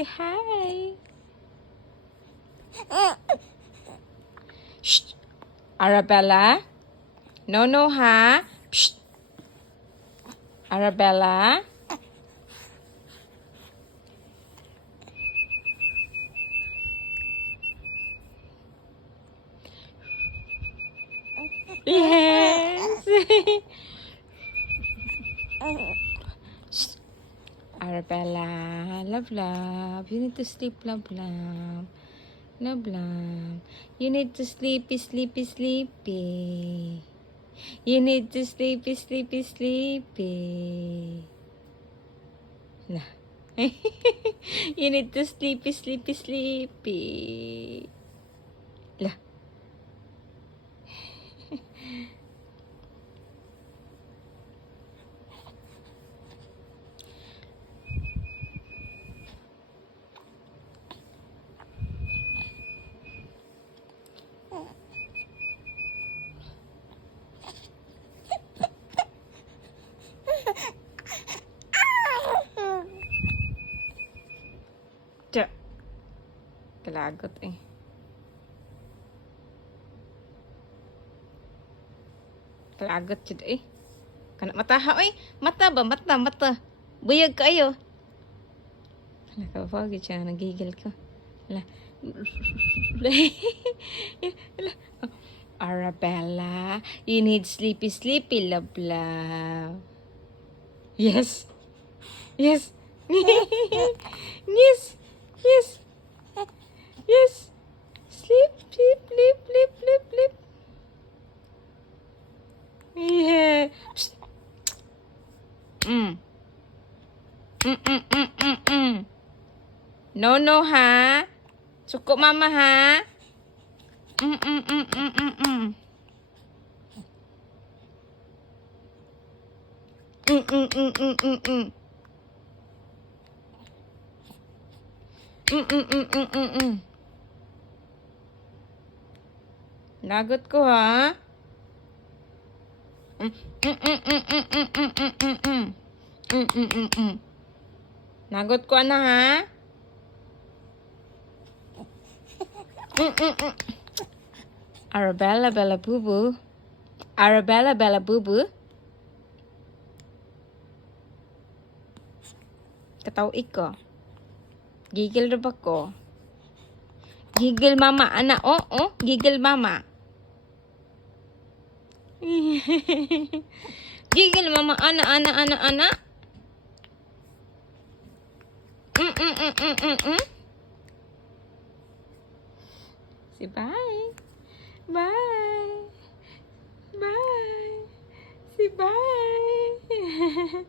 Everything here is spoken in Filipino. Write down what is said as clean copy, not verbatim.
Say hi. Shh. Arabella? No, no, ha? Shh. Arabella? Yes. Shh. Arabella, love, love. You need to sleep, love, love. Love, love. You need to sleepy, sleepy, sleepy. You need to sleepy, sleepy, sleepy. Nah. You need to sleepy, sleepy, sleepy. Lah. Tiyak. Kalagot eh. Kalagot jud eh. Kana mataha oy. Mata ba? Mata, mata. Buyag kayo. Hala ka pa siya. Nagigil ko. Hala. Hala. Arabella, you need sleepy, sleepy, love, love. Yes. Yes. Yes. Yes. Yes. Sleep, sleep, sleep, sleep, sleep, sleep. Yeah. Psst. No, no, ha? Suko mama, ha? Mm, mm, mm, mm, mm, mm. Mm, mm, mm, mm, mm, mm. Mm, mm, mm, mm, mm, mm. Lagot ko, ha? Mm, mm, mm, mm, mm, mm, mm, mm, mm, mm. Mm, mm, mm, mm. Lagot ko na, ha? Mm, mm, mm. Arabella, Bella, Boo Boo. Arabella, Bella, Boo Boo. Katawik ko. Gigil na ba ko? Gigil mama, anak. Oh, oh. Gigil mama. Gigil mama, anak, anak, anak, anak. Mm, mm, mm, mm, mm, mm. Say bye. Bye. Bye. Say bye.